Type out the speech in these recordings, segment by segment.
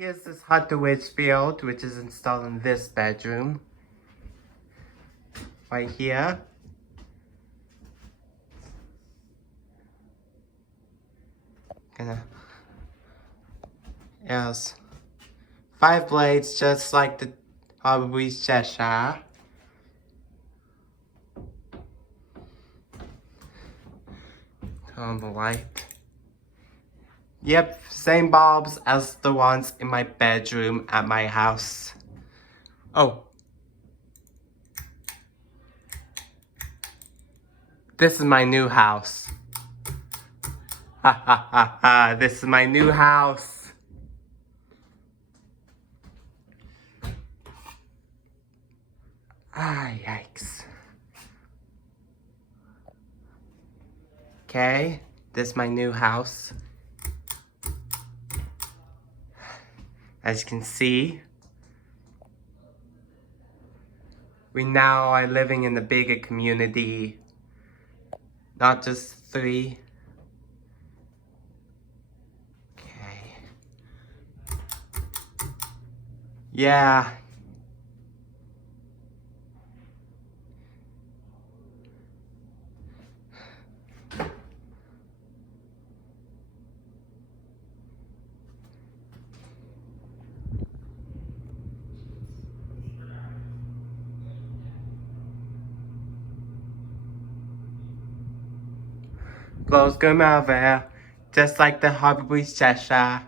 Here's this hut to Ridgefield, which is installed in this bedroom. Right here. Yes. 5 blades, just like the Harbor's Cheshire. Turn on the light. Yep, same bulbs as the ones in my bedroom at my house. Oh. This is my new house. Ha ha ha ha, this is my new house. Ah, yikes. Okay, this is my new house. As you can see, we now are living in a bigger community, not just 3. Okay. Yeah. Clothes come out there, just like the Harbor's Cheshire.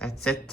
That's it.